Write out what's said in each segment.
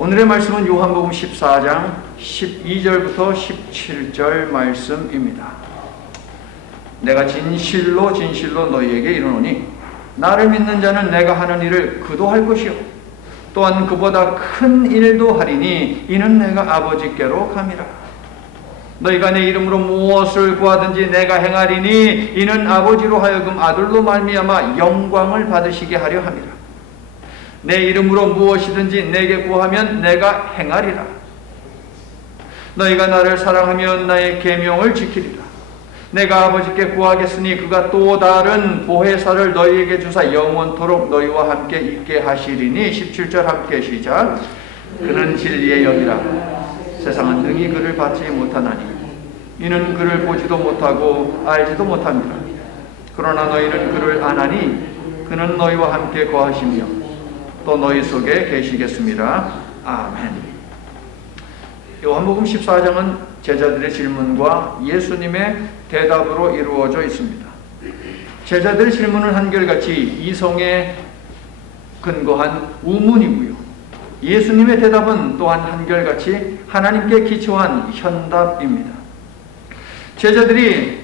오늘의 말씀은 요한복음 14장 12절부터 17절 말씀입니다. 내가 진실로 진실로 너희에게 이르노니 나를 믿는 자는 내가 하는 일을 그도 할 것이요 또한 그보다 큰 일도 하리니 이는 내가 아버지께로 감이라. 너희가 내 이름으로 무엇을 구하든지 내가 행하리니 이는 아버지로 하여금 아들로 말미암아 영광을 받으시게 하려 함이라. 내 이름으로 무엇이든지 내게 구하면 내가 행하리라. 너희가 나를 사랑하면 나의 계명을 지키리라. 내가 아버지께 구하겠으니 그가 또 다른 보혜사를 너희에게 주사 영원토록 너희와 함께 있게 하시리니 17절 함께 시작. 그는 진리의 영이라. 세상은 능히 그를 받지 못하나니 이는 그를 보지도 못하고 알지도 못합니다. 그러나 너희는 그를 아나니 그는 너희와 함께 거하시며 또 너희 속에 계시겠습니다. 아멘. 요한복음 14장은 제자들의 질문과 예수님의 대답으로 이루어져 있습니다. 제자들의 질문은 한결같이 이성에 근거한 우문이고요. 예수님의 대답은 또한 한결같이 하나님께 기초한 현답입니다. 제자들이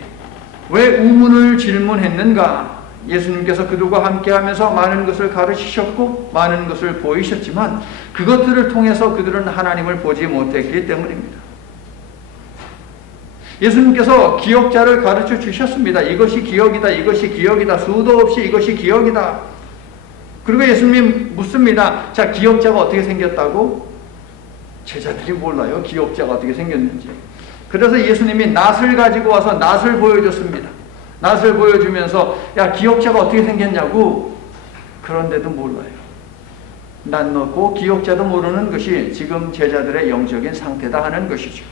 왜 우문을 질문했는가? 예수님께서 그들과 함께하면서 많은 것을 가르치셨고 많은 것을 보이셨지만 그것들을 통해서 그들은 하나님을 보지 못했기 때문입니다. 예수님께서 기억자를 가르쳐 주셨습니다. 이것이 기억이다, 이것이 기억이다, 수도 없이 이것이 기억이다. 그리고 예수님이 묻습니다. 자, 기억자가 어떻게 생겼다고? 제자들이 몰라요. 기억자가 어떻게 생겼는지. 그래서 예수님이 낫을 가지고 와서 낫을 보여줬습니다. 낫을 보여주면서 야, 기억자가 어떻게 생겼냐고. 그런데도 몰라요. 낫 넣고 기억자도 모르는 것이 지금 제자들의 영적인 상태다 하는 것이죠.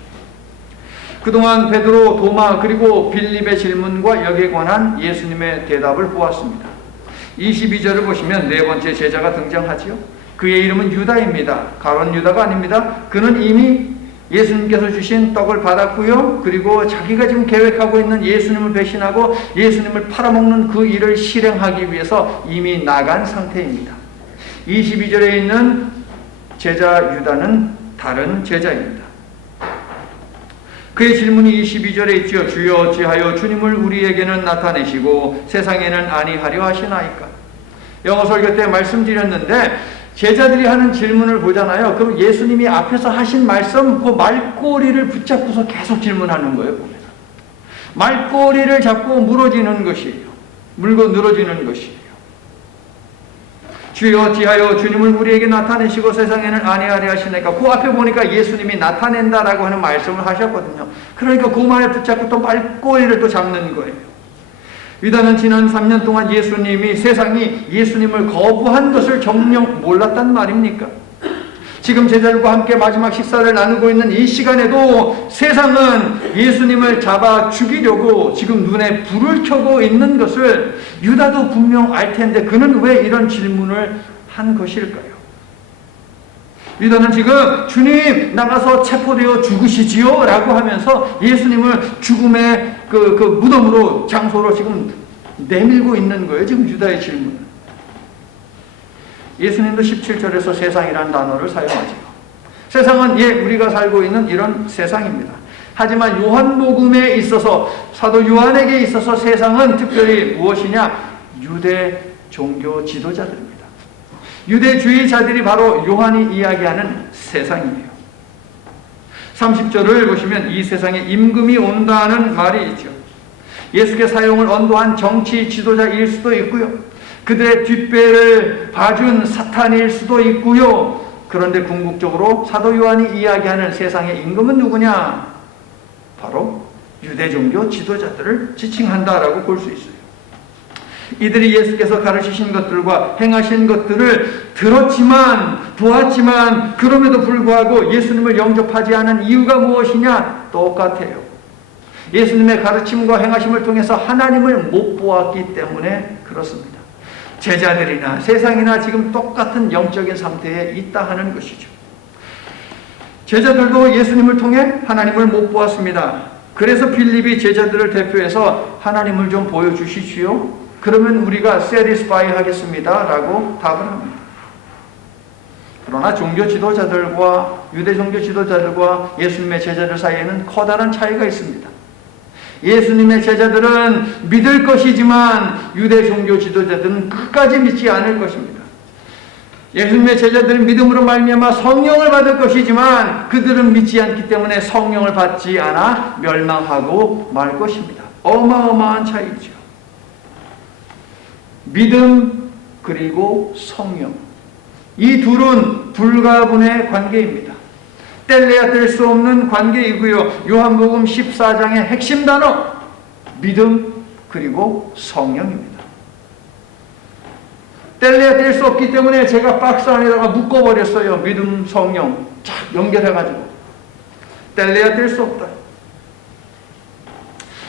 그동안 베드로, 도마 그리고 빌립의 질문과 여기에 관한 예수님의 대답을 보았습니다. 22절을 보시면 네 번째 제자가 등장하지요. 그의 이름은 유다입니다. 가론 유다가 아닙니다. 그는 이미 예수님께서 주신 떡을 받았고요. 그리고 자기가 지금 계획하고 있는 예수님을 배신하고 예수님을 팔아먹는 그 일을 실행하기 위해서 이미 나간 상태입니다. 22절에 있는 제자 유다는 다른 제자입니다. 그의 질문이 22절에 있죠. 주여 어찌하여 주님을 우리에게는 나타내시고 세상에는 아니하려 하시나이까? 영어 설교 때 말씀드렸는데 제자들이 하는 질문을 보잖아요. 그럼 예수님이 앞에서 하신 말씀, 그 말꼬리를 붙잡고서 계속 질문하는 거예요. 보면 말꼬리를 잡고 물어지는 것이에요. 물고 늘어지는 것이에요. 주여 어찌하여 주님을 우리에게 나타내시고 세상에는 아니하려 하시나이까? 그 앞에 보니까 예수님이 나타낸다라고 하는 말씀을 하셨거든요. 그러니까 그 말을 붙잡고 또 말꼬리를 또 잡는 거예요. 유다는 지난 3년 동안 예수님이 세상이 예수님을 거부한 것을 정녕 몰랐단 말입니까? 지금 제자들과 함께 마지막 식사를 나누고 있는 이 시간에도 세상은 예수님을 잡아 죽이려고 지금 눈에 불을 켜고 있는 것을 유다도 분명 알 텐데 그는 왜 이런 질문을 한 것일까요? 유다는 지금 주님 나가서 체포되어 죽으시지요 라고 하면서 예수님을 죽음의 그 무덤으로 장소로 지금 내밀고 있는 거예요. 지금 유다의 질문은. 예수님도 17절에서 세상이라는 단어를 사용하죠. 세상은 우리가 살고 있는 이런 세상입니다. 하지만 요한복음에 있어서 사도 요한에게 있어서 세상은 특별히 무엇이냐? 유대 종교 지도자들입니다. 유대주의자들이 바로 요한이 이야기하는 세상이에요. 30절을 보시면 이 세상에 임금이 온다는 말이 있죠. 예수께 사용을 언도한 정치 지도자일 수도 있고요. 그들의 뒷배를 봐준 사탄일 수도 있고요. 그런데 궁극적으로 사도 요한이 이야기하는 세상의 임금은 누구냐? 바로 유대종교 지도자들을 지칭한다라고 볼 수 있어요. 이들이 예수께서 가르치신 것들과 행하신 것들을 들었지만 보았지만 그럼에도 불구하고 예수님을 영접하지 않은 이유가 무엇이냐? 똑같아요. 예수님의 가르침과 행하심을 통해서 하나님을 못 보았기 때문에 그렇습니다. 제자들이나 세상이나 지금 똑같은 영적인 상태에 있다 하는 것이죠. 제자들도 예수님을 통해 하나님을 못 보았습니다. 그래서 빌립이 제자들을 대표해서 하나님을 좀 보여주시지요. 그러면 우리가 satisfy 하겠습니다 라고 답을 합니다. 그러나 종교 지도자들과 유대 종교 지도자들과 예수님의 제자들 사이에는 커다란 차이가 있습니다. 예수님의 제자들은 믿을 것이지만 유대 종교 지도자들은 끝까지 믿지 않을 것입니다. 예수님의 제자들은 믿음으로 말미암아 성령을 받을 것이지만 그들은 믿지 않기 때문에 성령을 받지 않아 멸망하고 말 것입니다. 어마어마한 차이죠. 믿음 그리고 성령, 이 둘은 불가분의 관계입니다. 뗄래야 뗄 수 없는 관계이고요. 요한복음 14장의 핵심 단어 믿음 그리고 성령입니다. 뗄래야 뗄 수 없기 때문에 제가 박스 안에다가 묶어버렸어요. 믿음, 성령 쫙 연결해가지고. 뗄래야 뗄 수 없다.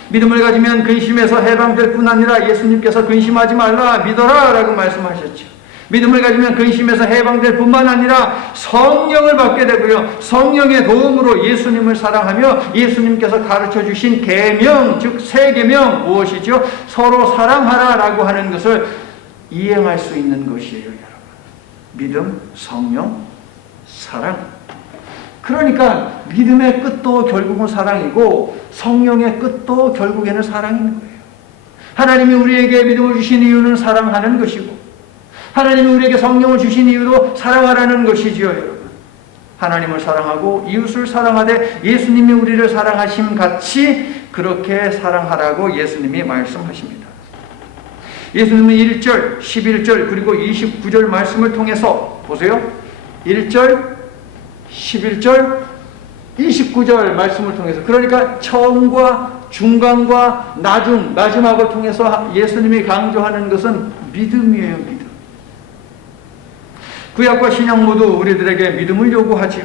믿음을 가지면 근심에서 해방될 뿐 아니라 예수님께서 근심하지 말라 믿어라 라고 말씀하셨죠. 믿음을 가지면 근심에서 해방될 뿐만 아니라 성령을 받게 되고요. 성령의 도움으로 예수님을 사랑하며 예수님께서 가르쳐 주신 계명, 즉 새 계명 무엇이죠? 서로 사랑하라 라고 하는 것을 이행할 수 있는 것이에요, 여러분. 믿음, 성령, 사랑. 그러니까 믿음의 끝도 결국은 사랑이고 성령의 끝도 결국에는 사랑인 거예요. 하나님이 우리에게 믿음을 주신 이유는 사랑하는 것이고 하나님이 우리에게 성령을 주신 이유도 사랑하라는 것이지요, 여러분. 하나님을 사랑하고 이웃을 사랑하되 예수님이 우리를 사랑하심 같이 그렇게 사랑하라고 예수님이 말씀하십니다. 예수님은 1절, 11절 그리고 29절 말씀을 통해서 보세요. 1절, 11절, 29절 말씀을 통해서, 그러니까 처음과 중간과 나중, 마지막을 통해서 예수님이 강조하는 것은 믿음이에요. 믿음. 구약과 신약 모두 우리들에게 믿음을 요구하지요.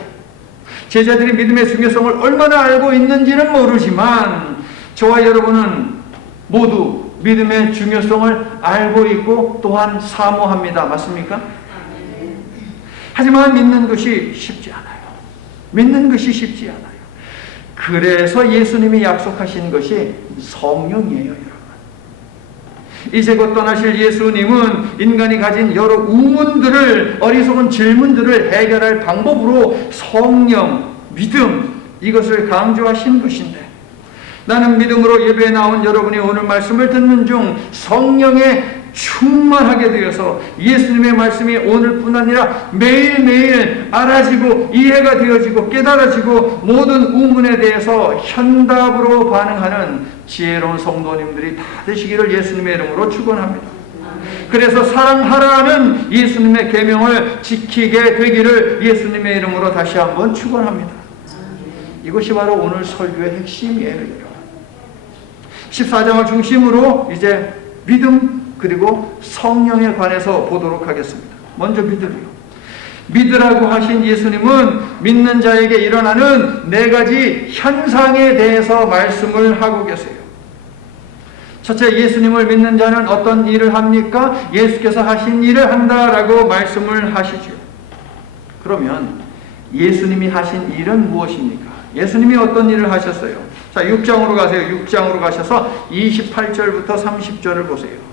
제자들이 믿음의 중요성을 얼마나 알고 있는지는 모르지만 저와 여러분은 모두 믿음의 중요성을 알고 있고 또한 사모합니다. 맞습니까? 하지만 믿는 것이 쉽지 않아요. 믿는 것이 쉽지 않아요. 그래서 예수님이 약속하신 것이 성령이에요, 여러분. 이제 곧 떠나실 예수님은 인간이 가진 여러 우문들을, 어리석은 질문들을 해결할 방법으로 성령, 믿음, 이것을 강조하신 것인데, 나는 믿음으로 예배에 나온 여러분이 오늘 말씀을 듣는 중 성령에 충만하게 되어서 예수님의 말씀이 오늘뿐 아니라 매일매일 알아지고 이해가 되어지고 깨달아지고 모든 우문에 대해서 현답으로 반응하는 지혜로운 성도님들이 다 되시기를 예수님의 이름으로 축원합니다. 그래서 사랑하라는 예수님의 계명을 지키게 되기를 예수님의 이름으로 다시 한번 축원합니다. 이것이 바로 오늘 설교의 핵심이에요, 여러분. 14장을 중심으로 이제 믿음 그리고 성령에 관해서 보도록 하겠습니다. 먼저 믿음이요. 믿으라고 하신 예수님은 믿는 자에게 일어나는 4가지 현상에 대해서 말씀을 하고 계세요. 첫째, 예수님을 믿는 자는 어떤 일을 합니까? 예수께서 하신 일을 한다라고 말씀을 하시죠. 그러면 예수님이 하신 일은 무엇입니까? 예수님이 어떤 일을 하셨어요? 자, 6장으로 가세요. 6장으로 가셔서 28절부터 30절을 보세요.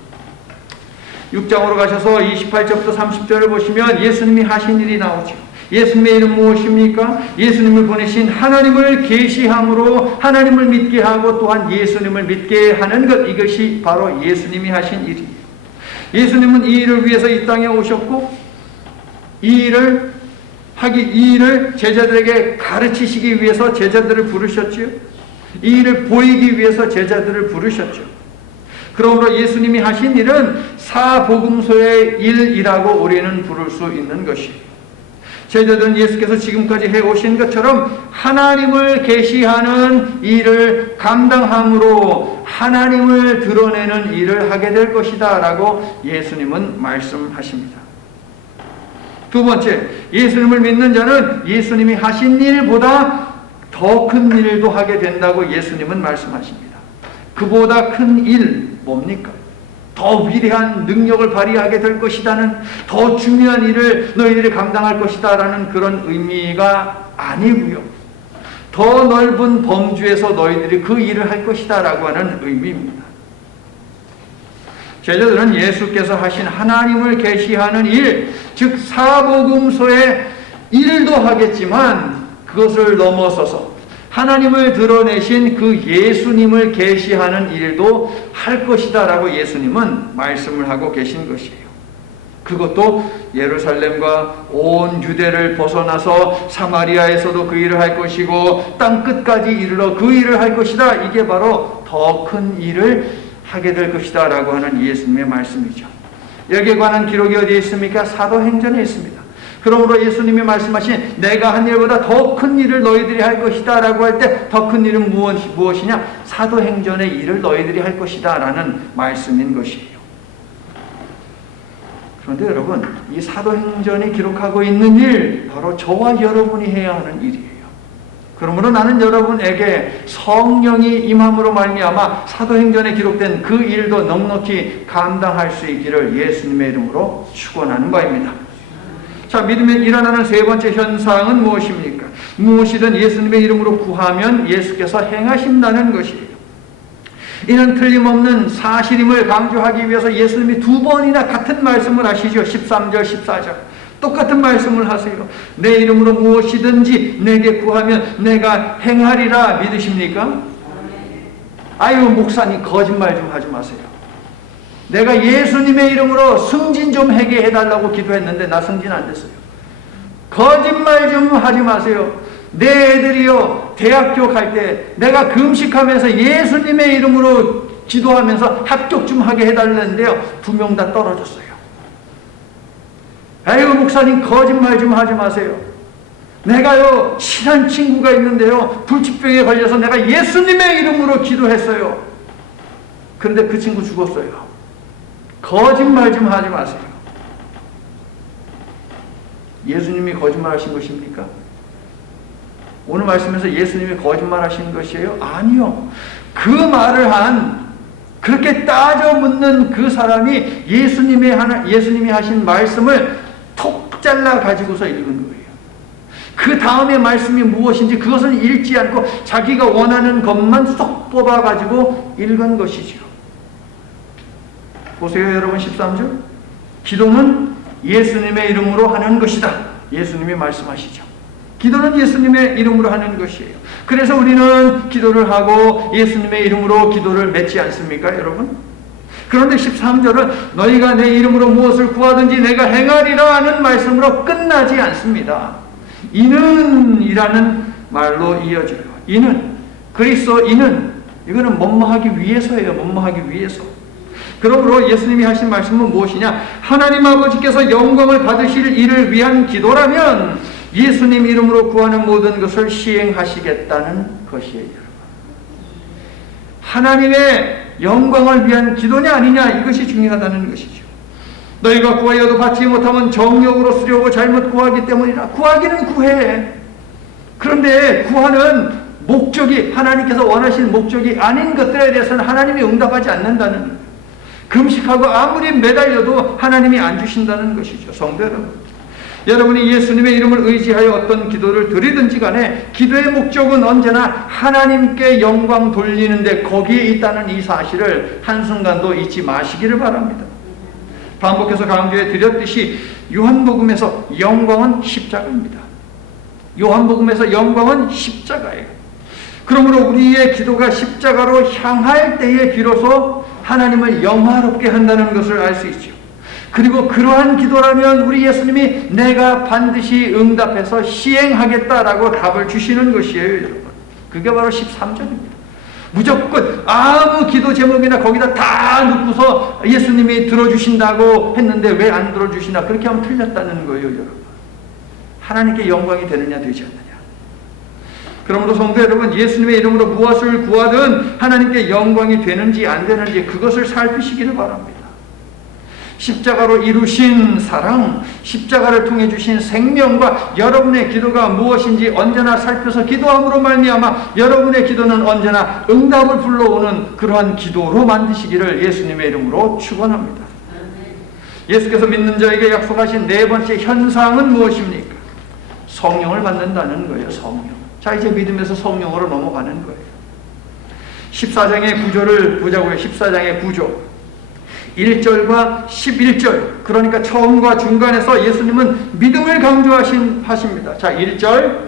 6장으로 가셔서 28절부터 30절을 보시면 예수님이 하신 일이 나오죠. 예수님의 일은 무엇입니까? 예수님을 보내신 하나님을 계시함으로 하나님을 믿게 하고 또한 예수님을 믿게 하는 것, 이것이 바로 예수님이 하신 일이에요. 예수님은 이 일을 위해서 이 땅에 오셨고 이 일을 제자들에게 가르치시기 위해서 제자들을 부르셨지요. 이 일을 보이기 위해서 제자들을 부르셨죠. 그러므로 예수님이 하신 일은 사복음서의 일이라고 우리는 부를 수 있는 것이에요. 제자들은 예수께서 지금까지 해오신 것처럼 하나님을 계시하는 일을 감당함으로 하나님을 드러내는 일을 하게 될 것이다 라고 예수님은 말씀하십니다. 두 번째, 예수님을 믿는 자는 예수님이 하신 일보다 더 큰 일도 하게 된다고 예수님은 말씀하십니다. 그보다 큰 일 뭡니까? 더 위대한 능력을 발휘하게 될 것이다는, 더 중요한 일을 너희들이 감당할 것이다 라는 그런 의미가 아니고요. 더 넓은 범주에서 너희들이 그 일을 할 것이다 라고 하는 의미입니다. 제자들은 예수께서 하신 하나님을 계시하는 일, 즉 사복음서의 일도 하겠지만 그것을 넘어서서 하나님을 드러내신 그 예수님을 계시하는 일도 할 것이다 라고 예수님은 말씀을 하고 계신 것이에요. 그것도 예루살렘과 온 유대를 벗어나서 사마리아에서도 그 일을 할 것이고 땅 끝까지 이르러 그 일을 할 것이다. 이게 바로 더 큰 일을 하게 될 것이다 라고 하는 예수님의 말씀이죠. 여기에 관한 기록이 어디에 있습니까? 사도행전에 있습니다. 그러므로 예수님이 말씀하신 내가 한 일보다 더 큰 일을 너희들이 할 것이다 라고 할 때 더 큰 일은 무엇이냐? 사도행전의 일을 너희들이 할 것이다 라는 말씀인 것이에요. 그런데 여러분, 이 사도행전이 기록하고 있는 일, 바로 저와 여러분이 해야 하는 일이에요. 그러므로 나는 여러분에게 성령이 임함으로 말미암아 사도행전에 기록된 그 일도 넉넉히 감당할 수 있기를 예수님의 이름으로 축원하는 바입니다. 자, 믿음에 일어나는 세 번째 현상은 무엇입니까? 무엇이든 예수님의 이름으로 구하면 예수께서 행하신다는 것이에요. 이는 틀림없는 사실임을 강조하기 위해서 예수님이 두 번이나 같은 말씀을 하시죠. 13절, 14절. 똑같은 말씀을 하세요. 내 이름으로 무엇이든지 내게 구하면 내가 행하리라. 믿으십니까? 아유, 목사님 거짓말 좀 하지 마세요. 내가 예수님의 이름으로 승진 좀 하게 해달라고 기도했는데 나 승진 안 됐어요. 거짓말 좀 하지 마세요. 내 애들이요, 대학교 갈 때 내가 금식하면서 예수님의 이름으로 기도하면서 합격 좀 하게 해달랬는데요, 2명 다 떨어졌어요. 아이고, 목사님 거짓말 좀 하지 마세요. 내가요, 친한 친구가 있는데요, 불치병에 걸려서 내가 예수님의 이름으로 기도했어요. 그런데 그 친구 죽었어요. 거짓말 좀 하지 마세요. 예수님이 거짓말 하신 것입니까? 오늘 말씀에서 예수님이 거짓말 하신 것이에요? 아니요. 그 말을 한, 그렇게 따져 묻는 그 사람이 예수님이 하신 말씀을 톡 잘라 가지고서 읽은 거예요. 그 다음에 말씀이 무엇인지 그것은 읽지 않고 자기가 원하는 것만 쏙 뽑아 가지고 읽은 것이죠. 보세요, 여러분. 13절. 기도는 예수님의 이름으로 하는 것이다. 예수님이 말씀하시죠. 기도는 예수님의 이름으로 하는 것이에요. 그래서 우리는 기도를 하고 예수님의 이름으로 기도를 맺지 않습니까, 여러분? 그런데 13절은 너희가 내 이름으로 무엇을 구하든지 내가 행하리라 하는 말씀으로 끝나지 않습니다. 이는 이라는 말로 이어져요. 이는, 그리스도 이는, 이거는 뭐뭐하기 위해서예요. 뭐뭐하기 위해서. 그러므로 예수님이 하신 말씀은 무엇이냐? 하나님 아버지께서 영광을 받으실 일을 위한 기도라면 예수님 이름으로 구하는 모든 것을 시행하시겠다는 것이에요. 하나님의 영광을 위한 기도냐 아니냐, 이것이 중요하다는 것이죠. 너희가 구하여도 받지 못하면 정욕으로 쓰려고 잘못 구하기 때문이라. 구하기는 구해. 그런데 구하는 목적이 하나님께서 원하시는 목적이 아닌 것들에 대해서는 하나님이 응답하지 않는다는 거예요. 금식하고 아무리 매달려도 하나님이 안 주신다는 것이죠. 성도 여러분, 여러분이 예수님의 이름을 의지하여 어떤 기도를 드리든지 간에 기도의 목적은 언제나 하나님께 영광 돌리는데 거기에 있다는 이 사실을 한순간도 잊지 마시기를 바랍니다. 반복해서 강조해 드렸듯이 요한복음에서 영광은 십자가입니다. 요한복음에서 영광은 십자가예요. 그러므로 우리의 기도가 십자가로 향할 때에 비로소 하나님을 영화롭게 한다는 것을 알 수 있죠. 그리고 그러한 기도라면 우리 예수님이 내가 반드시 응답해서 시행하겠다라고 답을 주시는 것이에요, 여러분. 그게 바로 13절입니다. 무조건 아무 기도 제목이나 거기다 다 넣고서 예수님이 들어주신다고 했는데 왜 안 들어주시나, 그렇게 하면 틀렸다는 거예요, 여러분. 하나님께 영광이 되느냐 되지 않느냐. 그러므로 성도 여러분, 예수님의 이름으로 무엇을 구하든 하나님께 영광이 되는지 안 되는지 그것을 살피시기를 바랍니다. 십자가로 이루신 사랑, 십자가를 통해 주신 생명과 여러분의 기도가 무엇인지 언제나 살펴서 기도함으로 말미암아 여러분의 기도는 언제나 응답을 불러오는 그러한 기도로 만드시기를 예수님의 이름으로 축원합니다. 예수께서 믿는 자에게 약속하신 네 번째 현상은 무엇입니까? 성령을 받는다는 거예요. 성령. 자, 이제 믿음에서 성령으로 넘어가는 거예요. 14장의 구조를 보자고요. 14장의 구조. 1절과 11절, 그러니까 처음과 중간에서 예수님은 믿음을 강조하십니다. 자, 1절,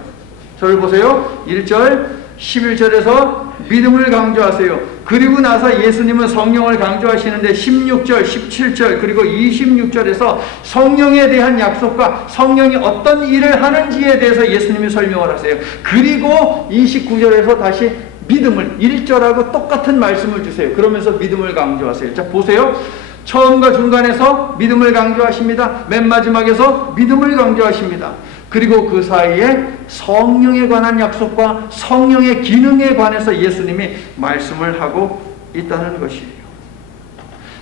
저를 보세요. 1절, 11절에서 믿음을 강조하세요. 그리고 나서 예수님은 성령을 강조하시는데 16절, 17절, 그리고 26절에서 성령에 대한 약속과 성령이 어떤 일을 하는지에 대해서 예수님이 설명을 하세요. 그리고 29절에서 다시 믿음을 1절하고 똑같은 말씀을 주세요. 그러면서 믿음을 강조하세요. 자, 보세요. 처음과 중간에서 믿음을 강조하십니다. 맨 마지막에서 믿음을 강조하십니다. 그리고 그 사이에 성령에 관한 약속과 성령의 기능에 관해서 예수님이 말씀을 하고 있다는 것이에요.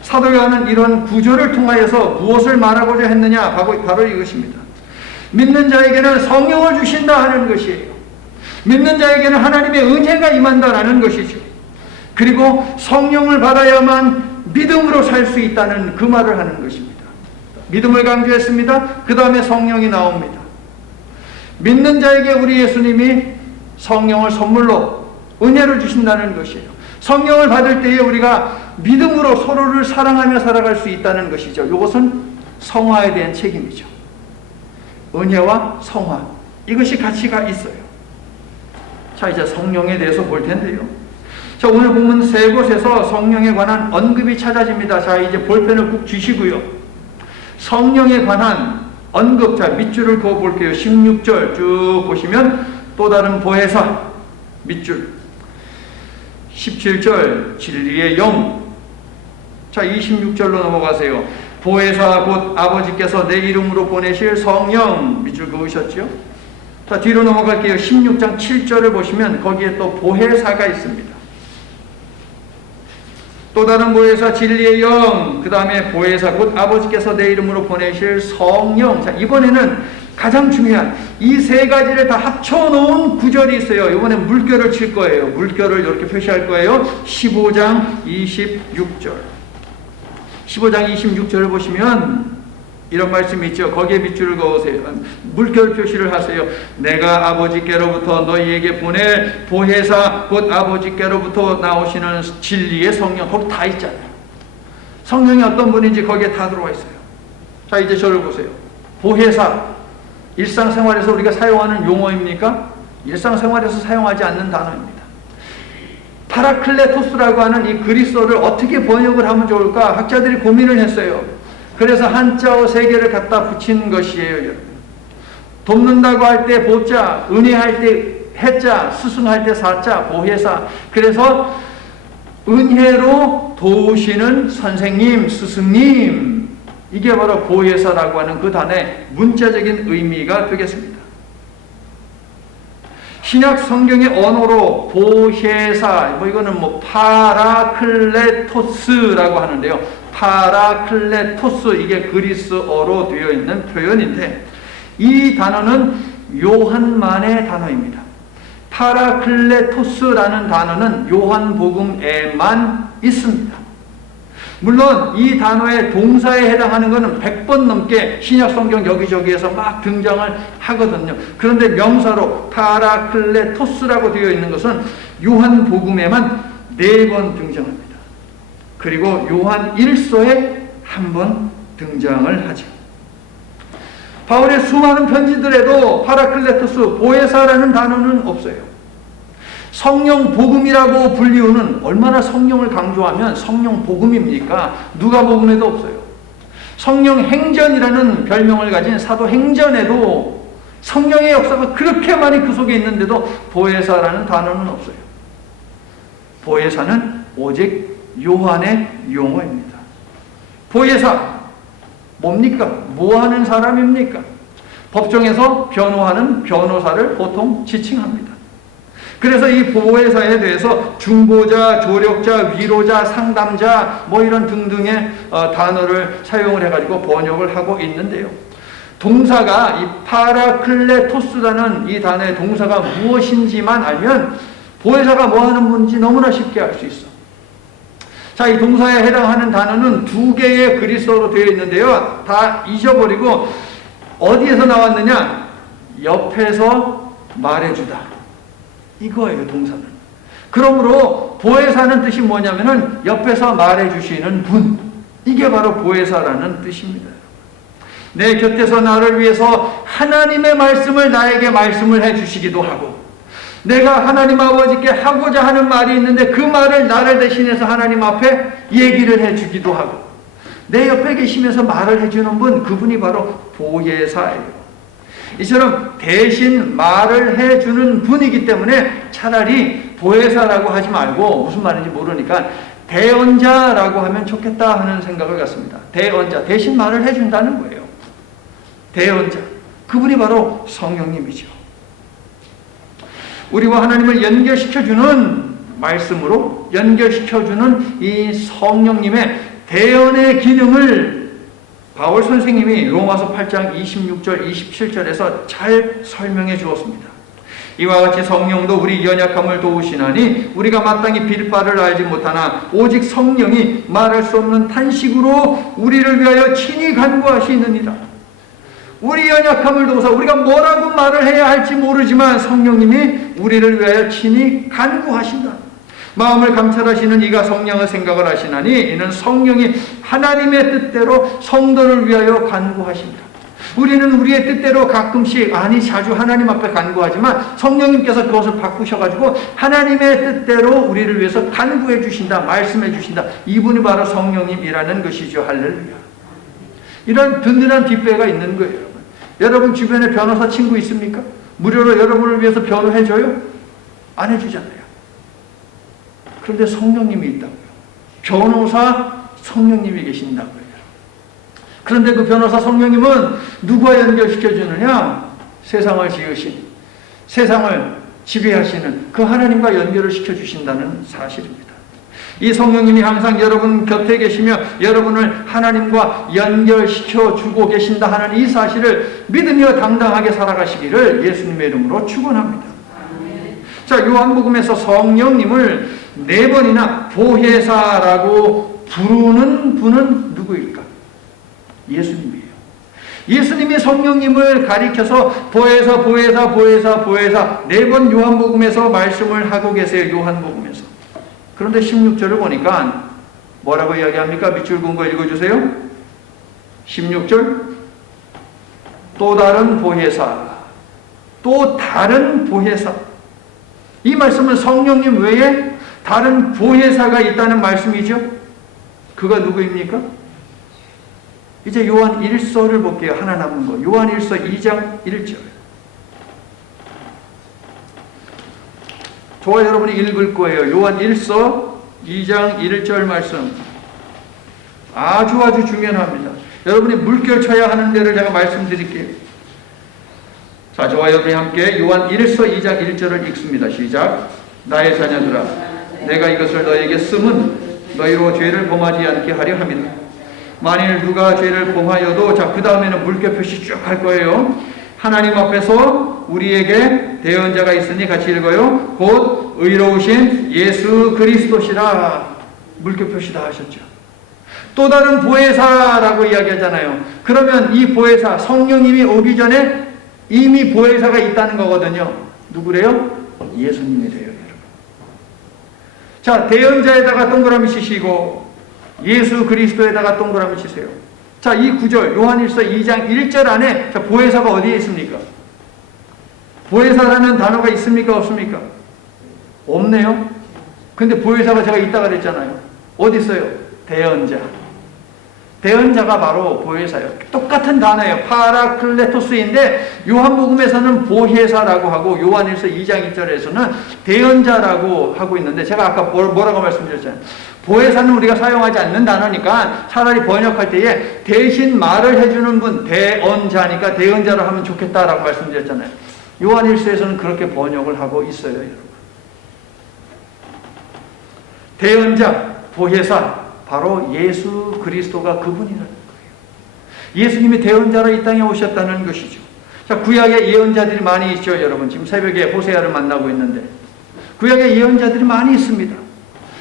사도 요한은 이런 구조를 통하여서 무엇을 말하고자 했느냐? 바로 이것입니다. 믿는 자에게는 성령을 주신다 하는 것이에요. 믿는 자에게는 하나님의 은혜가 임한다라는 것이죠. 그리고 성령을 받아야만 믿음으로 살 수 있다는 그 말을 하는 것입니다. 믿음을 강조했습니다. 그 다음에 성령이 나옵니다. 믿는 자에게 우리 예수님이 성령을 선물로 은혜를 주신다는 것이에요. 성령을 받을 때에 우리가 믿음으로 서로를 사랑하며 살아갈 수 있다는 것이죠. 이것은 성화에 대한 책임이죠. 은혜와 성화, 이것이 가치가 있어요. 자, 이제 성령에 대해서 볼 텐데요. 자, 오늘 본문 세 곳에서 성령에 관한 언급이 찾아집니다. 자, 이제 볼펜을 꾹 쥐시고요. 성령에 관한 언급, 자, 밑줄을 그어 볼게요. 16절 쭉 보시면 또 다른 보혜사, 밑줄. 17절 진리의 영. 자, 26절로 넘어가세요. 보혜사 곧 아버지께서 내 이름으로 보내실 성령, 밑줄 그으셨죠? 자, 뒤로 넘어갈게요. 16장 7절을 보시면 거기에 또 보혜사가 있습니다. 또 다른 보혜사 진리의 영, 그 다음에 보혜사 곧 아버지께서 내 이름으로 보내실 성령. 자, 이번에는 가장 중요한 이 세 가지를 다 합쳐놓은 구절이 있어요. 이번엔 물결을 칠 거예요. 물결을 이렇게 표시할 거예요. 15장 26절. 15장 26절을 보시면 이런 말씀이 있죠. 거기에 밑줄을 그으세요. 물결 표시를 하세요. 내가 아버지께로부터 너희에게 보낼 보혜사 곧 아버지께로부터 나오시는 진리의 성령. 거기 다 있잖아요. 성령이 어떤 분인지 거기에 다 들어와 있어요. 자, 이제 저를 보세요. 보혜사, 일상생활에서 우리가 사용하는 용어입니까? 일상생활에서 사용하지 않는 단어입니다. 파라클레토스라고 하는 이 그리스어를 어떻게 번역을 하면 좋을까? 학자들이 고민을 했어요. 그래서 한자어 세 개를 갖다 붙인 것이에요. 돕는다고 할 때 보자, 은혜할 때 해자, 스승할 때 사자, 보혜사. 그래서 은혜로 도우시는 선생님, 스승님, 이게 바로 보혜사라고 하는 그 단어의 문자적인 의미가 되겠습니다. 신약 성경의 언어로 보혜사, 이거는 파라클레토스라고 하는데요. 파라클레토스, 이게 그리스어로 되어 있는 표현인데 이 단어는 요한만의 단어입니다. 파라클레토스라는 단어는 요한복음에만 있습니다. 물론 이 단어의 동사에 해당하는 것은 100번 넘게 신약 성경 여기저기에서 막 등장을 하거든요. 그런데 명사로 파라클레토스라고 되어 있는 것은 요한복음에만 4번 등장합니다. 그리고 요한 1서에 한 번 등장을 하죠. 바울의 수많은 편지들에도 파라클레토스, 보혜사라는 단어는 없어요. 성령 복음이라고 불리우는, 얼마나 성령을 강조하면 성령 복음입니까? 누가복음에도 없어요. 성령 행전이라는 별명을 가진 사도 행전에도 성령의 역사가 그렇게 많이 그 속에 있는데도 보혜사라는 단어는 없어요. 보혜사는 오직 요한의 용어입니다. 보혜사, 뭡니까? 뭐하는 사람입니까? 법정에서 변호하는 변호사를 보통 지칭합니다. 그래서 이 보혜사에 대해서 중보자, 조력자, 위로자, 상담자, 이런 등등의 단어를 사용을 해가지고 번역을 하고 있는데요. 동사가 이 파라클레토스라는 이 단어의 동사가 무엇인지만 알면 보혜사가 뭐하는 분인지 너무나 쉽게 알 수 있어. 자, 이 동사에 해당하는 단어는 2개의 그리스어로 되어 있는데요. 다 잊어버리고 어디에서 나왔느냐? 옆에서 말해주다. 이거예요, 동사는. 그러므로 보혜사는 뜻이 뭐냐면은 옆에서 말해주시는 분. 이게 바로 보혜사라는 뜻입니다. 내 곁에서 나를 위해서 하나님의 말씀을 나에게 말씀을 해주시기도 하고, 내가 하나님 아버지께 하고자 하는 말이 있는데 그 말을 나를 대신해서 하나님 앞에 얘기를 해주기도 하고, 내 옆에 계시면서 말을 해주는 분, 그분이 바로 보혜사예요. 이처럼 대신 말을 해주는 분이기 때문에 차라리 보혜사라고 하지 말고, 무슨 말인지 모르니까 대언자라고 하면 좋겠다 하는 생각을 갖습니다. 대언자, 대신 말을 해준다는 거예요. 대언자, 그분이 바로 성령님이죠. 우리와 하나님을 연결시켜주는 말씀으로 연결시켜주는 이 성령님의 대언의 기능을 바울 선생님이 로마서 8장 26절 27절에서 잘 설명해 주었습니다. 이와 같이 성령도 우리 연약함을 도우시나니 우리가 마땅히 빌 바를 알지 못하나 오직 성령이 말할 수 없는 탄식으로 우리를 위하여 친히 간구하시느니라. 우리 연약함을 도우사 우리가 뭐라고 말을 해야 할지 모르지만 성령님이 우리를 위하여 친히 간구하신다. 마음을 감찰하시는 이가 성령의 생각을 하시나니 이는 성령이 하나님의 뜻대로 성도를 위하여 간구하신다. 우리는 우리의 뜻대로 가끔씩, 아니 자주 하나님 앞에 간구하지만 성령님께서 그것을 바꾸셔가지고 하나님의 뜻대로 우리를 위해서 간구해 주신다, 말씀해 주신다. 이분이 바로 성령님이라는 것이죠. 할렐루야. 이런 든든한 뒷배가 있는 거예요. 여러분 주변에 변호사 친구 있습니까? 무료로 여러분을 위해서 변호해줘요? 안 해주잖아요. 그런데 성령님이 있다고요. 변호사 성령님이 계신다고요. 그런데 그 변호사 성령님은 누구와 연결시켜주느냐? 세상을 지으신, 세상을 지배하시는 그 하나님과 연결을 시켜주신다는 사실입니다. 이 성령님이 항상 여러분 곁에 계시며 여러분을 하나님과 연결시켜주고 계신다 하는 이 사실을 믿으며 당당하게 살아가시기를 예수님의 이름으로 축원합니다. 자, 요한복음에서 성령님을 4번이나 보혜사라고 부르는 분은 누구일까? 예수님이에요. 예수님이 성령님을 가리켜서 보혜사, 보혜사, 보혜사, 보혜사 4번 요한복음에서 말씀을 하고 계세요. 요한복음에서. 그런데 16절을 보니까 뭐라고 이야기합니까? 밑줄 긋은 거 읽어주세요. 16절 또 다른 보혜사, 또 다른 보혜사. 이 말씀은 성령님 외에 다른 보혜사가 있다는 말씀이죠. 그가 누구입니까? 이제 요한 1서를 볼게요. 하나 남은 거. 요한 1서 2장 1절. 저와 여러분이 읽을 거예요. 요한 1서 2장 1절 말씀. 아주 중요합니다. 여러분이 물결 쳐야 하는 데를 제가 말씀드릴게요. 자, 저와 여러분이 함께 요한 1서 2장 1절을 읽습니다. 시작. 나의 자녀들아, 내가 이것을 너에게 쓰면 너희로 죄를 범하지 않게 하려 함이다. 만일 누가 죄를 범하여도, 자, 그 다음에는 물결 표시 쭉 할 거예요. 하나님 앞에서 우리에게 대언자가 있으니 같이 읽어요. 곧 의로우신 예수 그리스도시라. 물결 표시 다 하셨죠. 또 다른 보혜사라고 이야기하잖아요. 그러면 이 보혜사, 성령님이 오기 전에 이미 보혜사가 있다는 거거든요. 누구래요? 예수님이래요, 여러분. 자, 대언자에다가 동그라미 치시고 예수 그리스도에다가 동그라미 치세요. 자, 이 구절 요한일서 2장 1절 안에 자, 보혜사가 어디에 있습니까? 보혜사라는 단어가 있습니까? 없습니까? 없네요. 근데 보혜사가 제가 있다가 그랬잖아요. 어디 있어요? 대언자. 대언자가 바로 보혜사예요. 똑같은 단어예요. 파라클레토스인데 요한복음에서는 보혜사라고 하고 요한일서 2장 1절에서는 대언자라고 하고 있는데, 제가 아까 뭐라고 말씀드렸잖아요. 보혜사는 우리가 사용하지 않는 단어니까 차라리 번역할 때에 대신 말을 해주는 분, 대언자니까 대언자로 하면 좋겠다라고 말씀드렸잖아요. 요한일서에서는 그렇게 번역을 하고 있어요, 여러분. 대언자, 보혜사, 바로 예수 그리스도가 그분이라는 거예요. 예수님이 대언자로 이 땅에 오셨다는 것이죠. 자, 구약에 예언자들이 많이 있죠, 여러분. 지금 새벽에 호세아를 만나고 있는데 구약에 예언자들이 많이 있습니다.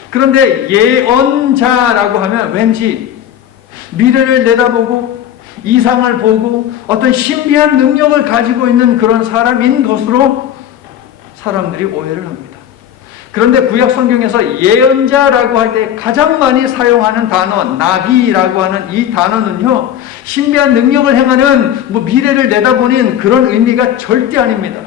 그런데 예언자라고 하면 왠지 미래를 내다보고 이상을 보고 어떤 신비한 능력을 가지고 있는 그런 사람인 것으로 사람들이 오해를 합니다. 그런데 구약 성경에서 예언자라고 할 때 가장 많이 사용하는 단어, 나비라고 하는 이 단어는요, 신비한 능력을 행하는 미래를 내다보는 그런 의미가 절대 아닙니다.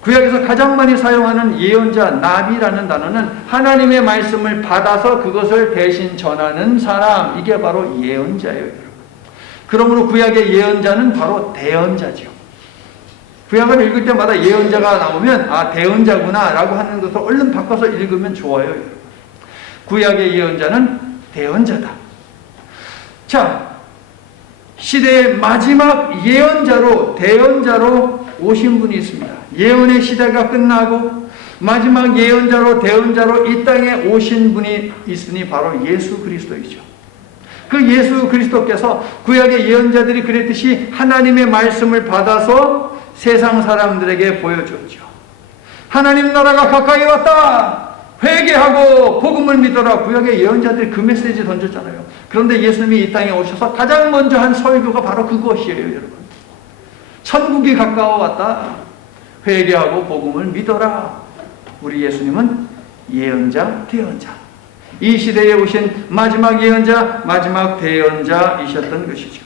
구약에서 가장 많이 사용하는 예언자, 나비라는 단어는 하나님의 말씀을 받아서 그것을 대신 전하는 사람, 이게 바로 예언자예요, 여러분. 그러므로 구약의 예언자는 바로 대언자죠. 구약을 읽을 때마다 예언자가 나오면 아, 대언자구나 라고 하는 것을 얼른 바꿔서 읽으면 좋아요, 여러분. 구약의 예언자는 대언자다. 자, 시대의 마지막 예언자로, 대언자로 오신 분이 있습니다. 예언의 시대가 끝나고 마지막 예언자로, 대언자로 이 땅에 오신 분이 있으니 바로 예수 그리스도이죠. 그 예수 그리스도께서 구약의 예언자들이 그랬듯이 하나님의 말씀을 받아서 세상 사람들에게 보여줬죠. 하나님 나라가 가까이 왔다. 회개하고 복음을 믿어라. 구약의 예언자들이 그 메시지 던졌잖아요. 그런데 예수님이 이 땅에 오셔서 가장 먼저 한 설교가 바로 그것이에요, 여러분. 천국이 가까워 왔다. 회개하고 복음을 믿어라. 우리 예수님은 예언자, 대언자. 이 시대에 오신 마지막 예언자, 마지막 대언자이셨던 것이죠.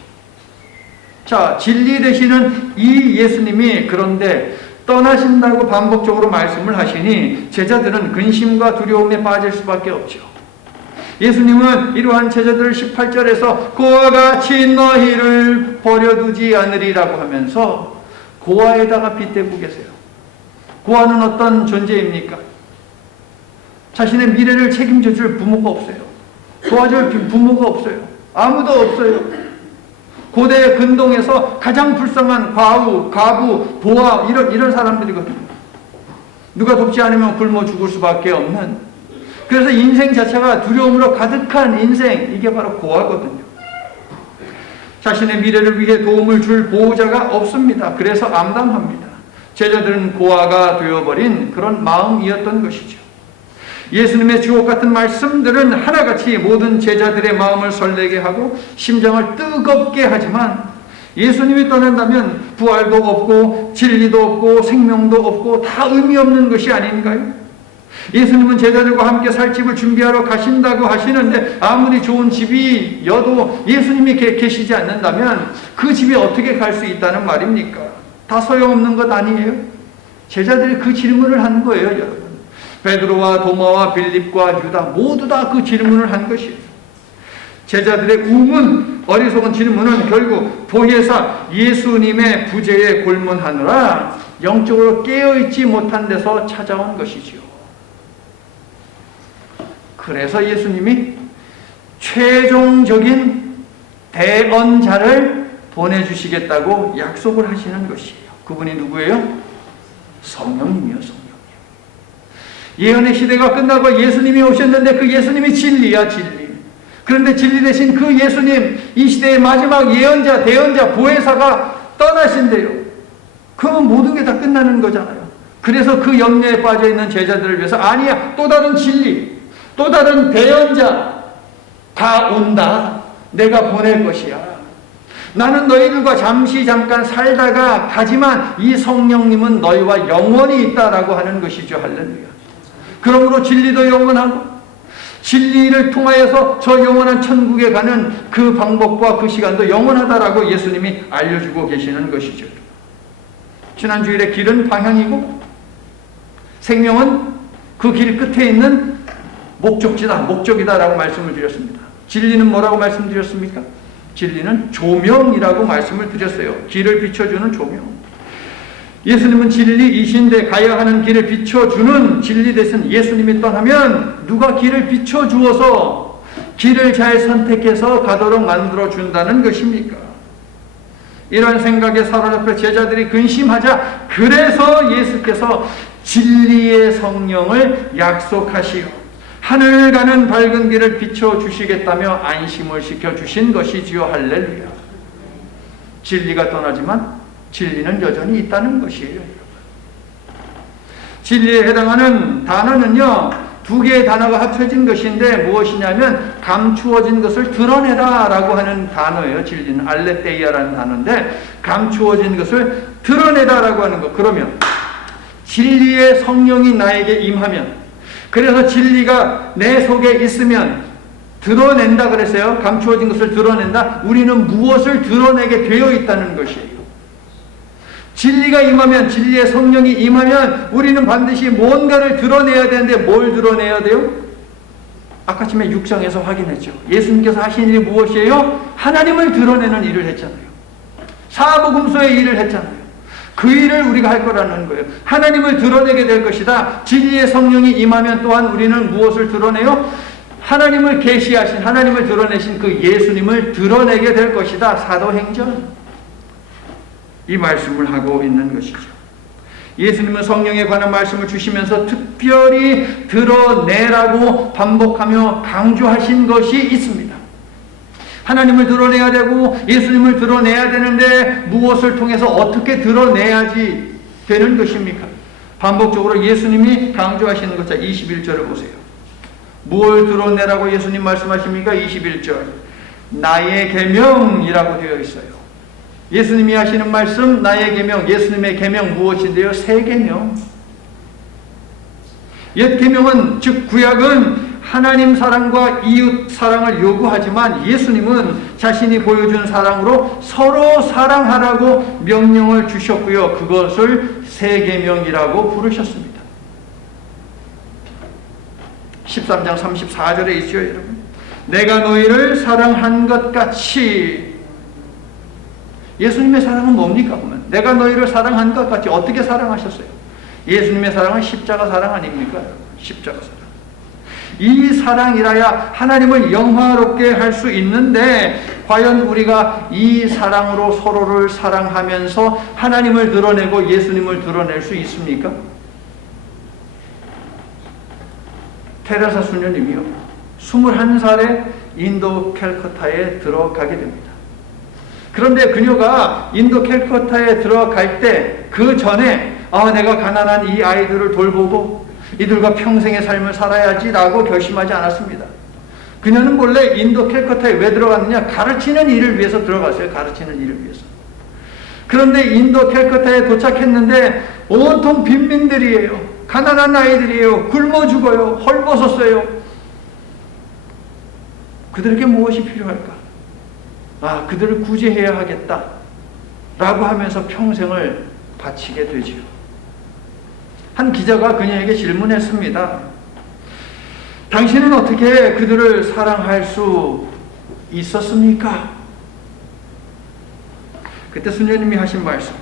자, 진리 되시는 이 예수님이 그런데 떠나신다고 반복적으로 말씀을 하시니 제자들은 근심과 두려움에 빠질 수밖에 없죠. 예수님은 이러한 제자들을 18절에서 고와 같이 너희를 버려두지 않으리라고 하면서 고아에다가 빗대고 계세요. 고아는 어떤 존재입니까? 자신의 미래를 책임져 줄 부모가 없어요. 도와줄 부모가 없어요. 아무도 없어요. 고대 근동에서 가장 불쌍한 과우, 과부, 보아 이런 사람들이거든요. 누가 돕지 않으면 굶어 죽을 수밖에 없는, 그래서 인생 자체가 두려움으로 가득한 인생, 이게 바로 고아거든요. 자신의 미래를 위해 도움을 줄 보호자가 없습니다. 그래서 암담합니다. 제자들은 고아가 되어버린 그런 마음이었던 것이죠. 예수님의 주옥 같은 말씀들은 하나같이 모든 제자들의 마음을 설레게 하고 심장을 뜨겁게 하지만 예수님이 떠난다면 부활도 없고 진리도 없고 생명도 없고 다 의미 없는 것이 아닌가요? 예수님은 제자들과 함께 살 집을 준비하러 가신다고 하시는데 아무리 좋은 집이여도 예수님이 계시지 않는다면 그 집에 어떻게 갈 수 있다는 말입니까? 다 소용없는 것 아니에요? 제자들이 그 질문을 한 거예요, 여러분. 베드로와 도마와 빌립과 유다 모두 다 그 질문을 한 것이에요. 제자들의 우문, 어리석은 질문은 결국 보혜사 예수님의 부재에 골문하느라 영적으로 깨어있지 못한 데서 찾아온 것이지요. 그래서 예수님이 최종적인 대언자를 보내주시겠다고 약속을 하시는 것이에요. 그분이 누구예요? 성령님이요, 성령. 예언의 시대가 끝나고 예수님이 오셨는데 그 예수님이 진리야, 진리. 그런데 진리 대신 그 예수님, 이 시대의 마지막 예언자, 대언자, 보혜사가 떠나신대요. 그러면 모든 게 다 끝나는 거잖아요. 그래서 그 염려에 빠져있는 제자들을 위해서 아니야, 또 다른 진리, 또 다른 대언자 다 온다. 내가 보낼 것이야. 나는 너희들과 잠깐 살다가 가지만 이 성령님은 너희와 영원히 있다라고 하는 것이죠. 할렐루야. 그러므로 진리도 영원하고 진리를 통하여서 저 영원한 천국에 가는 그 방법과 그 시간도 영원하다라고 예수님이 알려주고 계시는 것이죠. 지난 주일에 길은 방향이고 생명은 그 길 끝에 있는 목적이다라고 말씀을 드렸습니다. 진리는 뭐라고 말씀드렸습니까? 진리는 조명이라고 말씀을 드렸어요. 길을 비춰주는 조명. 예수님은 진리이신데 가야 하는 길을 비춰주는 진리 대신 예수님이 떠나면 누가 길을 비춰주어서 길을 잘 선택해서 가도록 만들어준다는 것입니까? 이런 생각에 사로잡혀 제자들이 근심하자 그래서 예수께서 진리의 성령을 약속하시어 하늘 가는 밝은 길을 비춰주시겠다며 안심을 시켜주신 것이지요. 할렐루야. 진리가 떠나지만 진리는 여전히 있다는 것이에요. 진리에 해당하는 단어는요, 두 개의 단어가 합쳐진 것인데 무엇이냐면 감추어진 것을 드러내라 라고 하는 단어예요. 진리는 알레테이아라는 단어인데 감추어진 것을 드러내다 라고 하는 것. 그러면 진리의 성령이 나에게 임하면, 그래서 진리가 내 속에 있으면 드러낸다 그랬어요. 감추어진 것을 드러낸다. 우리는 무엇을 드러내게 되어 있다는 것이에요. 진리가 임하면, 진리의 성령이 임하면 우리는 반드시 뭔가를 드러내야 되는데 뭘 드러내야 돼요? 아까 아침에 6장에서 확인했죠. 예수님께서 하신 일이 무엇이에요? 하나님을 드러내는 일을 했잖아요. 사복음서의 일을 했잖아요. 그 일을 우리가 할 거라는 거예요. 하나님을 드러내게 될 것이다. 진리의 성령이 임하면 또한 우리는 무엇을 드러내요? 하나님을 계시하신, 하나님을 드러내신 그 예수님을 드러내게 될 것이다. 사도행전. 이 말씀을 하고 있는 것이죠. 예수님은 성령에 관한 말씀을 주시면서 특별히 드러내라고 반복하며 강조하신 것이 있습니다. 하나님을 드러내야 되고 예수님을 드러내야 되는데 무엇을 통해서 어떻게 드러내야지 되는 것입니까? 반복적으로 예수님이 강조하시는 것. 자, 21절을 보세요. 뭘 드러내라고 예수님 말씀하십니까? 21절. 나의 계명이라고 되어 있어요. 예수님이 하시는 말씀, 나의 계명, 예수님의 계명 무엇인데요? 새 계명. 옛 계명은, 즉 구약은 하나님 사랑과 이웃 사랑을 요구하지만 예수님은 자신이 보여준 사랑으로 서로 사랑하라고 명령을 주셨고요. 그것을 새 계명이라고 부르셨습니다. 13장 34절에 있죠, 여러분. 내가 너희를 사랑한 것 같이. 예수님의 사랑은 뭡니까? 보면 내가 너희를 사랑한 것 같이. 어떻게 사랑하셨어요? 예수님의 사랑은 십자가 사랑 아닙니까? 십자가 사랑. 이 사랑이라야 하나님을 영화롭게 할 수 있는데 과연 우리가 이 사랑으로 서로를 사랑하면서 하나님을 드러내고 예수님을 드러낼 수 있습니까? 테레사 수녀님이요, 21살에 인도 캘커타에 들어가게 됩니다. 그런데 그녀가 인도 캘커타에 들어갈 때 그 전에 내가 가난한 이 아이들을 돌보고 이들과 평생의 삶을 살아야지 라고 결심하지 않았습니다. 그녀는 본래 인도 캘커타에 왜 들어갔느냐? 가르치는 일을 위해서 들어갔어요. 가르치는 일을 위해서. 그런데 인도 캘커타에 도착했는데 온통 빈민들이에요. 가난한 아이들이에요. 굶어 죽어요. 헐벗었어요. 그들에게 무엇이 필요할까? 그들을 구제해야 하겠다 라고 하면서 평생을 바치게 되지요. 한 기자가 그녀에게 질문했습니다. 당신은 어떻게 그들을 사랑할 수 있었습니까? 그때 수녀님이 하신 말씀,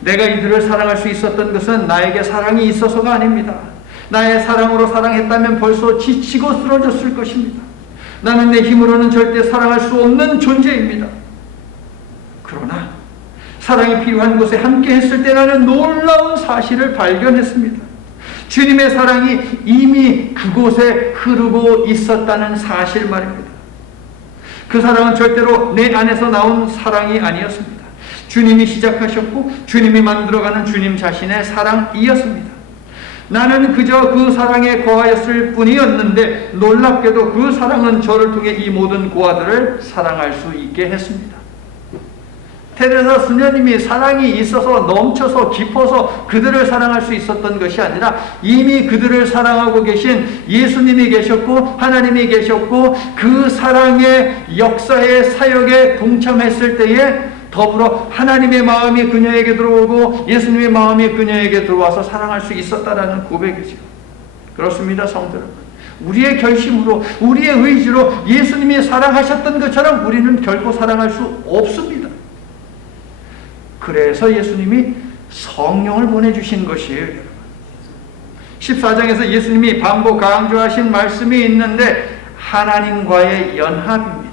내가 이들을 사랑할 수 있었던 것은 나에게 사랑이 있어서가 아닙니다. 나의 사랑으로 사랑했다면 벌써 지치고 쓰러졌을 것입니다. 나는 내 힘으로는 절대 사랑할 수 없는 존재입니다. 그러나 사랑이 필요한 곳에 함께 했을 때 나는 놀라운 사실을 발견했습니다. 주님의 사랑이 이미 그곳에 흐르고 있었다는 사실 말입니다. 그 사랑은 절대로 내 안에서 나온 사랑이 아니었습니다. 주님이 시작하셨고 주님이 만들어가는 주님 자신의 사랑이었습니다. 나는 그저 그 사랑에 거하였을 뿐이었는데 놀랍게도 그 사랑은 저를 통해 이 모든 고아들을 사랑할 수 있게 했습니다. 테레사 수녀님이 사랑이 있어서 넘쳐서 깊어서 그들을 사랑할 수 있었던 것이 아니라 이미 그들을 사랑하고 계신 예수님이 계셨고 하나님이 계셨고 그 사랑의 역사의 사역에 동참했을 때에 더불어 하나님의 마음이 그녀에게 들어오고 예수님의 마음이 그녀에게 들어와서 사랑할 수 있었다라는 고백이죠. 그렇습니다, 성도 여러분. 우리의 결심으로 우리의 의지로 예수님이 사랑하셨던 것처럼 우리는 결코 사랑할 수 없습니다. 그래서 예수님이 성령을 보내주신 것이에요, 여러분. 14장에서 예수님이 반복 강조하신 말씀이 있는데 하나님과의 연합입니다.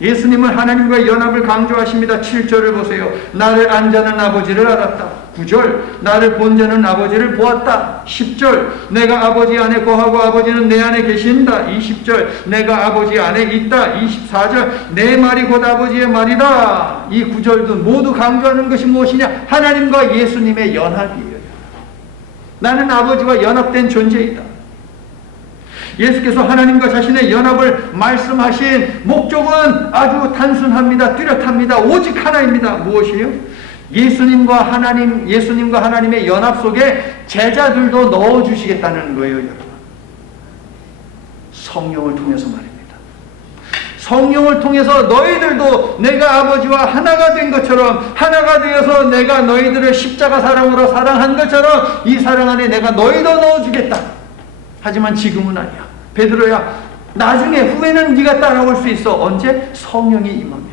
예수님은 하나님과의 연합을 강조하십니다. 7절을 보세요. 나를 안 자는 아버지를 알았다. 9절 나를 본 자는 아버지를 보았다. 10절 내가 아버지 안에 거하고 아버지는 내 안에 계신다. 20절 내가 아버지 안에 있다. 24절 내 말이 곧 아버지의 말이다. 이 9절도 모두 강조하는 것이 무엇이냐? 하나님과 예수님의 연합이에요. 나는 아버지와 연합된 존재이다. 예수께서 하나님과 자신의 연합을 말씀하신 목적은 아주 단순합니다. 뚜렷합니다. 오직 하나입니다. 무엇이에요? 예수님과 하나님의 연합 속에 제자들도 넣어주시겠다는 거예요, 여러분. 성령을 통해서 말입니다. 성령을 통해서 너희들도 내가 아버지와 하나가 된 것처럼, 하나가 되어서 내가 너희들을 십자가 사랑으로 사랑한 것처럼 이 사랑 안에 내가 너희도 넣어주겠다. 하지만 지금은 아니야. 베드로야, 나중에 후에는 네가 따라올 수 있어. 언제? 성령이 임하면.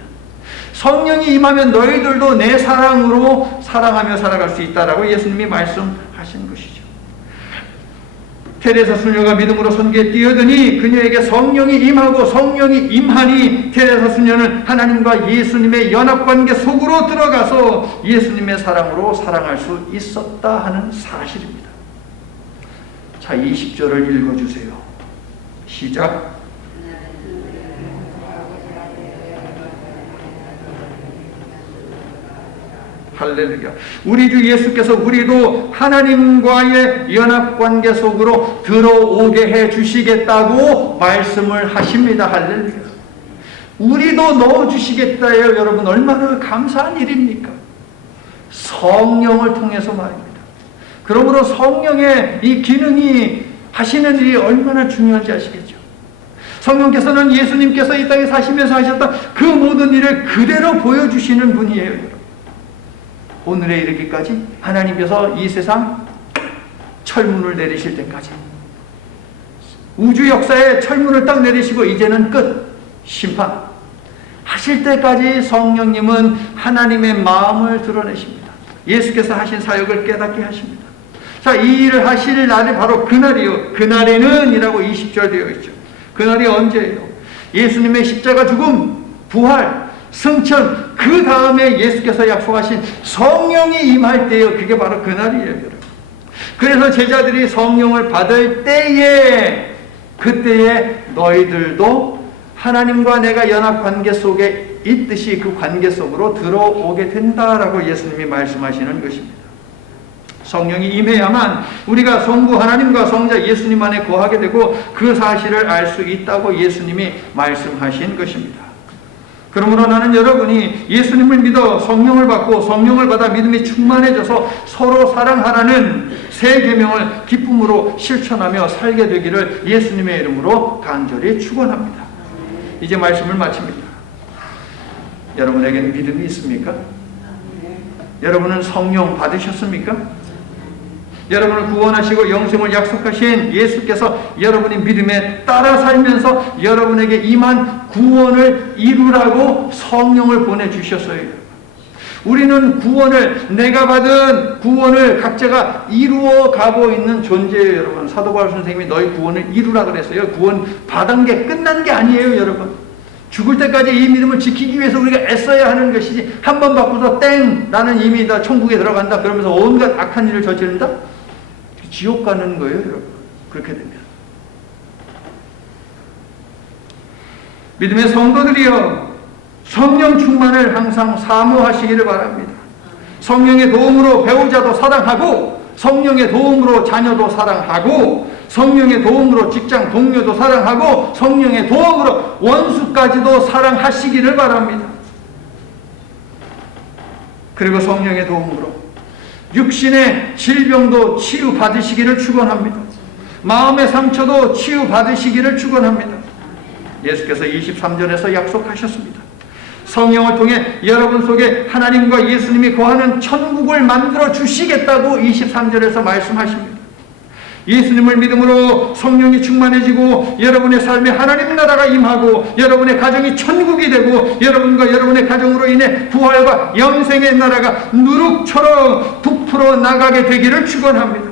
성령이 임하면 너희들도 내 사랑으로 사랑하며 살아갈 수 있다라고 예수님이 말씀하신 것이죠. 테레사 수녀가 믿음으로 선교에 뛰어드니 그녀에게 성령이 임하고 성령이 임하니 테레사 수녀는 하나님과 예수님의 연합관계 속으로 들어가서 예수님의 사랑으로 사랑할 수 있었다 하는 사실입니다. 자, 20절을 읽어주세요. 시작. 할렐루야. 우리 주 예수께서 우리도 하나님과의 연합관계 속으로 들어오게 해 주시겠다고 말씀을 하십니다. 할렐루야. 우리도 넣어주시겠다예요. 여러분, 얼마나 감사한 일입니까? 성령을 통해서 말입니다. 그러므로 성령의 이 기능이 하시는 일이 얼마나 중요한지 아시겠죠? 성령께서는 예수님께서 이 땅에 사시면서 하셨던 그 모든 일을 그대로 보여주시는 분이에요, 여러분. 오늘에 이르기까지 하나님께서 이 세상 철문을 내리실 때까지, 우주 역사에 철문을 딱 내리시고 이제는 끝, 심판 하실 때까지 성령님은 하나님의 마음을 드러내십니다. 예수께서 하신 사역을 깨닫게 하십니다. 자, 이 일을 하실 날이 바로 그날이요. 그날에는 이라고 20절 되어 있죠. 그날이 언제예요? 예수님의 십자가 죽음, 부활, 승천, 그 다음에 예수께서 약속하신 성령이 임할 때요. 그게 바로 그날이에요, 여러분. 그래서 제자들이 성령을 받을 때에, 그때에 너희들도 하나님과 내가 연합관계 속에 있듯이 그 관계 속으로 들어오게 된다라고 예수님이 말씀하시는 것입니다. 성령이 임해야만 우리가 성부 하나님과 성자 예수님 안에 거하게 되고 그 사실을 알 수 있다고 예수님이 말씀하신 것입니다. 그러므로 나는 여러분이 예수님을 믿어 성령을 받고 성령을 받아 믿음이 충만해져서 서로 사랑하라는 새 계명을 기쁨으로 실천하며 살게 되기를 예수님의 이름으로 간절히 축원합니다. 이제 말씀을 마칩니다. 여러분에게는 믿음이 있습니까? 여러분은 성령 받으셨습니까? 여러분을 구원하시고 영생을 약속하신 예수께서 여러분이 믿음에 따라 살면서 여러분에게 임한 구원을 이루라고 성령을 보내주셨어요. 우리는 구원을, 내가 받은 구원을 각자가 이루어 가고 있는 존재예요, 여러분. 사도 바울 선생님이 너희 구원을 이루라 그랬어요. 구원 받은 게 끝난 게 아니에요, 여러분. 죽을 때까지 이 믿음을 지키기 위해서 우리가 애써야 하는 것이지, 한 번 바꾸서 땡! 나는 이미 다 천국에 들어간다 그러면서 온갖 악한 일을 저지른다? 지옥 가는 거예요, 여러분. 그렇게 되면. 믿음의 성도들이여, 성령 충만을 항상 사모하시기를 바랍니다. 성령의 도움으로 배우자도 사랑하고, 성령의 도움으로 자녀도 사랑하고, 성령의 도움으로 직장 동료도 사랑하고, 성령의 도움으로 원수까지도 사랑하시기를 바랍니다. 그리고 성령의 도움으로 육신의 질병도 치유받으시기를 축원합니다. 마음의 상처도 치유받으시기를 축원합니다. 예수께서 23절에서 약속하셨습니다. 성령을 통해 여러분 속에 하나님과 예수님이 거하는 천국을 만들어 주시겠다고 23절에서 말씀하십니다. 예수님을 믿음으로 성령이 충만해지고 여러분의 삶에 하나님 나라가 임하고 여러분의 가정이 천국이 되고 여러분과 여러분의 가정으로 인해 부활과 영생의 나라가 누룩처럼 부풀어 나가게 되기를 축원합니다.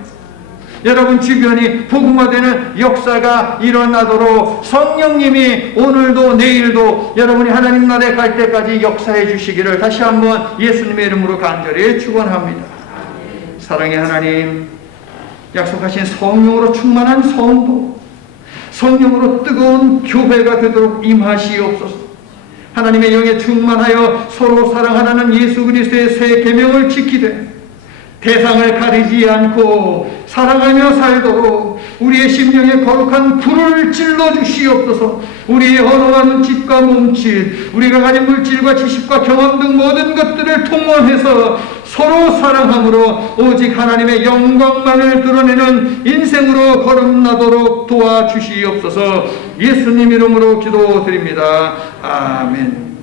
여러분 주변이 복음화되는 역사가 일어나도록 성령님이 오늘도 내일도 여러분이 하나님 나라에 갈 때까지 역사해 주시기를 다시 한번 예수님의 이름으로 간절히 축원합니다. 사랑의 하나님, 약속하신 성령으로 충만한 성도, 성령으로 뜨거운 교회가 되도록 임하시옵소서. 하나님의 영에 충만하여 서로 사랑하라는 예수 그리스도의 새 계명을 지키되 대상을 가리지 않고 사랑하며 살도록 우리의 심령에 거룩한 불을 질러 주시옵소서. 우리의 언어와 눈짓과 몸짓, 우리가 가진 물질과 지식과 경험 등 모든 것들을 통원해서 서로 사랑함으로 오직 하나님의 영광만을 드러내는 인생으로 거듭나도록 도와주시옵소서. 예수님 이름으로 기도드립니다. 아멘.